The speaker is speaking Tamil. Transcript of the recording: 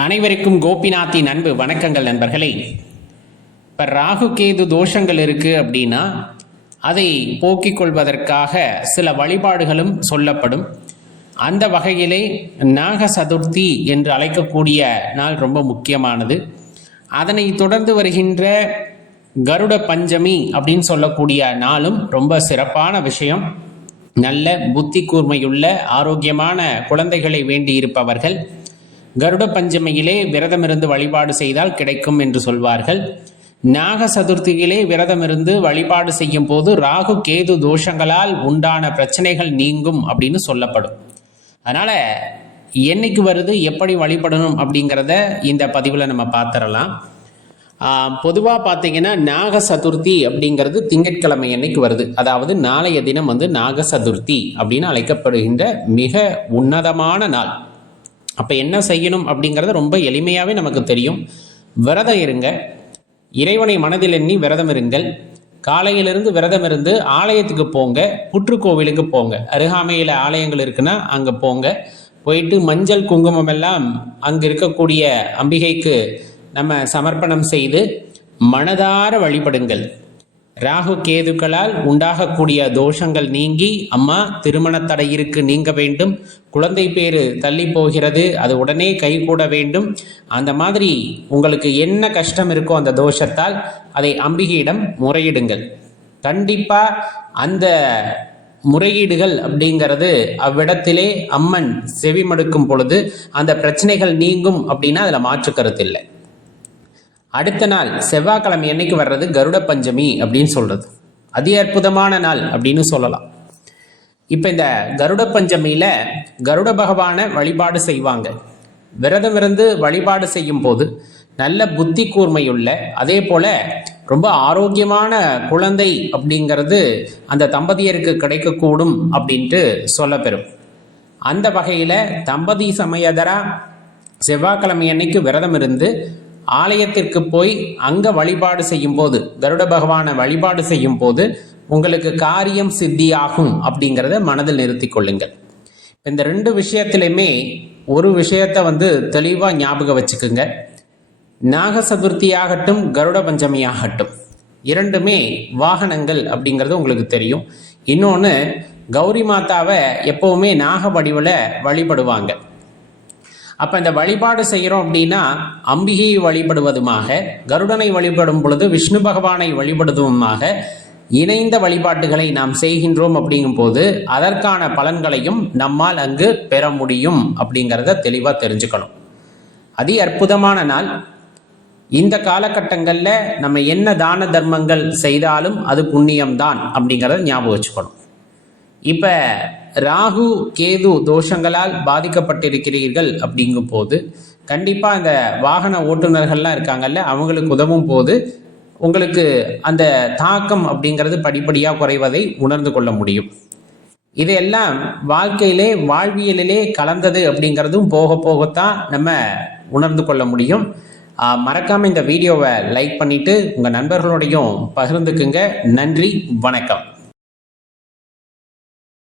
அனைவருக்கும் கோபிநாத்தின் அன்பு வணக்கங்கள் நண்பர்களே. இப்போ ராகு கேது தோஷங்கள் இருக்குது அப்படின்னா அதை போக்கிக் கொள்வதற்காக சில வழிபாடுகளும் சொல்லப்படும். அந்த வகையிலே நாக சதுர்த்தி என்று அழைக்கக்கூடிய நாள் ரொம்ப முக்கியமானது. அதனை தொடர்ந்து வருகின்ற கருட பஞ்சமி அப்படின்னு சொல்லக்கூடிய நாளும் ரொம்ப சிறப்பான விஷயம். நல்ல புத்தி கூர்மையுள்ள ஆரோக்கியமான குழந்தைகளை வேண்டி இருப்பவர்கள் கருட பஞ்சமியிலே விரதமிருந்து வழிபாடு செய்தால் கிடைக்கும் என்று சொல்வார்கள். நாக சதுர்த்தியிலே விரதமிருந்து வழிபாடு செய்யும் போது ராகு கேது தோஷங்களால் உண்டான பிரச்சனைகள் நீங்கும் அப்படின்னு சொல்லப்படும். அதனால என்னைக்கு வருது எப்படி வழிபடணும் அப்படிங்கிறத இந்த பதிவில் நம்ம பார்த்துடலாம் பொதுவாக பார்த்தீங்கன்னா நாக சதுர்த்தி அப்படிங்கிறது திங்கட்கிழமை என்னைக்கு வருது. அதாவது நாளைய தினம் வந்து நாக சதுர்த்தி அப்படின்னு அழைக்கப்படுகின்ற மிக உன்னதமான நாள். அப்போ என்ன செய்யணும் அப்படிங்கிறது ரொம்ப எளிமையாகவே நமக்கு தெரியும். விரதம் இருங்க. இறைவனை மனதில் எண்ணி விரதம் இருங்கள். காலையிலிருந்து விரதம் இருந்து ஆலயத்துக்கு போங்க. புற்றுக்கோவிலுக்கு போங்க. அருகாமையில் ஆலயங்கள் இருக்குன்னா அங்கே போங்க. போயிட்டு மஞ்சள் குங்குமம் எல்லாம் அங்கே இருக்கக்கூடிய அம்பிகைக்கு நம்ம சமர்ப்பணம் செய்து மனதார வழிபடுங்கள். ராகு கேதுக்களால் உண்டாகக்கூடிய தோஷங்கள் நீங்கி அம்மா திருமண தடையிற்கு நீங்க வேண்டும். குழந்தை பேரு தள்ளி போகிறது. அது உடனே கைகூட வேண்டும். அந்த மாதிரி உங்களுக்கு என்ன கஷ்டம் இருக்கோ அந்த தோஷத்தால் அதை அம்பிகையிடம் முறையிடுங்கள். கண்டிப்பா அந்த முறையீடுகள் அப்படிங்கிறது அவ்விடத்திலே அம்மன் செவிமடுக்கும் பொழுது அந்த பிரச்சனைகள் நீங்கும் அப்படின்னா அதில் மாற்று கருத்து இல்லை. அடுத்த நாள் செவ்வாய்க்கிழமை என்னைக்கு வர்றது? கருட பஞ்சமி அப்படின்னு சொல்றது. அதி அற்புதமான நாள் அப்படின்னு சொல்லலாம். இப்போ இந்த கருட பஞ்சமியில கருட பகவானை வழிபாடு செய்வாங்க. விரதம் இருந்து வழிபாடு செய்யும் போது நல்ல புத்தி கூர்மையுள்ள அதே போல ரொம்ப ஆரோக்கியமான குழந்தை அப்படிங்கிறது அந்த தம்பதியருக்கு கிடைக்கக்கூடும் அப்படின்ட்டு சொல்லப்பெறும். அந்த வகையில் தம்பதி சமயதரா செவ்வாய்க்கிழமை அன்னைக்கு விரதம் இருந்து ஆலயத்திற்கு போய் அங்க வழிபாடு செய்யும் போது கருட பகவானை வழிபாடு செய்யும் போது உங்களுக்கு காரியம் சித்தியாகும் அப்படிங்கிறத மனதில் நிறுத்தி கொள்ளுங்கள். இந்த ரெண்டு விஷயத்திலையுமே ஒரு விஷயத்தை வந்து தெளிவாக ஞாபகம் வச்சுக்குங்க. நாக சதுர்த்தி ஆகட்டும் கருட பஞ்சமி ஆகட்டும் இரண்டுமே வாகனங்கள் அப்படிங்கிறது உங்களுக்கு தெரியும். இன்னொன்று கௌரி மாதாவை எப்பவுமே நாக வடிவில் வழிபடுவாங்க. அப்போ இந்த வழிபாடு செய்கிறோம் அப்படின்னா அம்பிகையை வழிபடுவதுமாக கருடனை வழிபடும் பொழுது விஷ்ணு பகவானை வழிபடுவதுமாக இணைந்த வழிபாட்டுகளை நாம் செய்கின்றோம் அப்படிங்கும் போது அதற்கான பலன்களையும் நம்மால் அங்கு பெற முடியும் அப்படிங்கிறத தெளிவாக தெரிஞ்சுக்கணும். அதி அற்புதமான நாள். இந்த காலகட்டங்களில் நம்ம என்ன தான தர்மங்கள் செய்தாலும் அது புண்ணியம்தான் அப்படிங்கிறத ஞாபகம் வச்சுக்கணும். இப்போ ராகு கேது தோஷங்களால் பாதிக்கப்பட்டிருக்கிறீர்கள் அப்படிங்கும் போது கண்டிப்பாக அந்த வாகன ஓட்டுநர்கள்லாம் இருக்காங்கல்ல அவங்களுக்கு உதவும் போது உங்களுக்கு அந்த தாக்கம் அப்படிங்கிறது படிப்படியாக குறைவதை உணர்ந்து கொள்ள முடியும். இதையெல்லாம் வாழ்க்கையிலே வாழ்வியலிலே கலந்தது அப்படிங்கிறதும் போக போகத்தான் நம்ம உணர்ந்து கொள்ள முடியும். மறக்காமல் இந்த வீடியோவை லைக் பண்ணிவிட்டு உங்கள் நண்பர்களோடையும் பகிர்ந்துக்குங்க. நன்றி வணக்கம்.